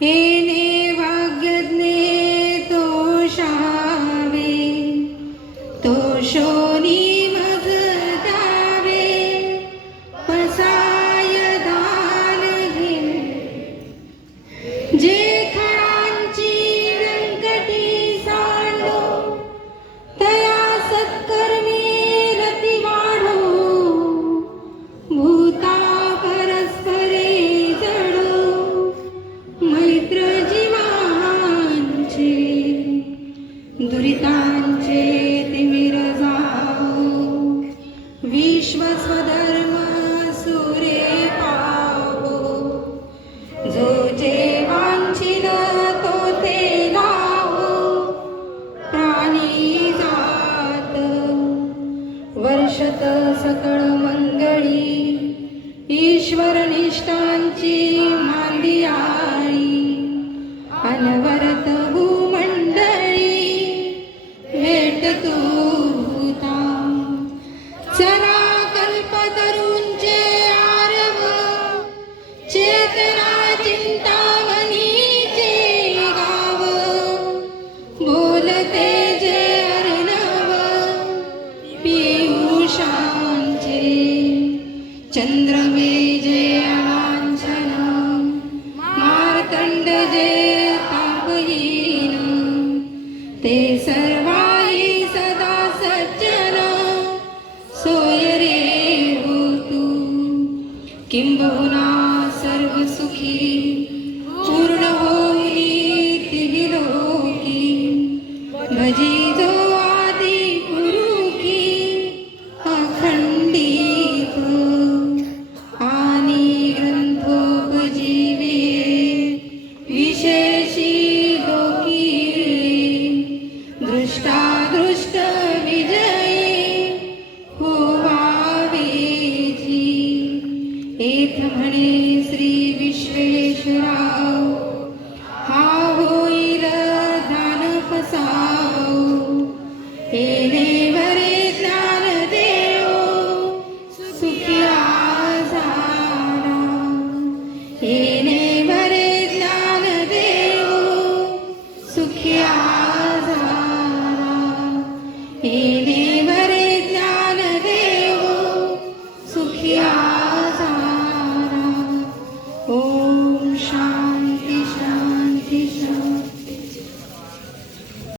येणे वाग्यज्ञे तोषावे जीवांचे दुरितांचे तिमिर जाऊ विश्व स्वधर्म सुरे पावो जो जे वांछिल तो ते लावो. प्राणी जात. वर्षत सकळ मंगळी ईश्वर निष्ठांची बोलते जे अर्णव पियुषांचे चंद्रमे जे अवांछन मार्तंड जे तापहीन ते सर्वाही सदा सज्जन सोय रे हो तू किंबहुना सर्व सुखी श्री विश्वेश्वराव हा होईल ध्यान फसाव येणे वरे ज्ञान देव सुखिया झाला हे